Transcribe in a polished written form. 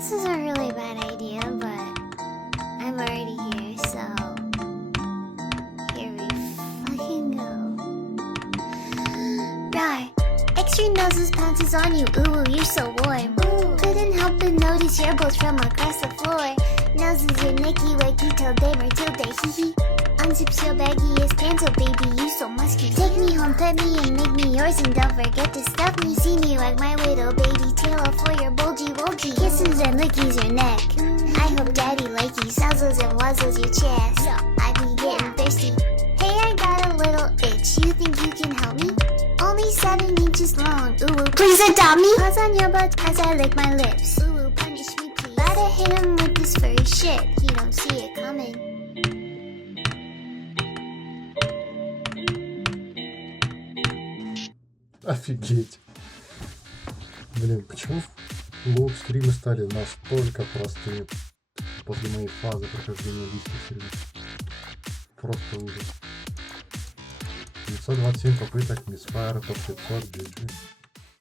this is a really bad idea, but I'm already here, so here we fucking go. Rawr. Extreme noses pounces on you, ooh, you're so warm. Couldn't help but notice your bolts from across the floor. Noses your Nicky Wakey till day Matilda, hee hee. Unzips your baggiest pants, oh baby, you so musky. Take me home, pet me, and make me yours, and don't forget to stuff me. See me like my little baby tail for your bulgy wulgy. Kisses and lickies your neck. I hope daddy likey nuzzles and wuzzles your chest. I be getting thirsty. Hey, I got a little itch. You think you can help me? Only 7 inches long. Ooh, please adopt me. Pause on your butt as I lick my lips. Ooh, punish me, please. Gotta hit him with this furry shit. He don't see it coming. Офигеть. Блин, почему лоу-стримы стали настолько простыми после моей фазы прохождения листьев? Просто ужас. 927 попыток, MISFIRE, топ 500, GG.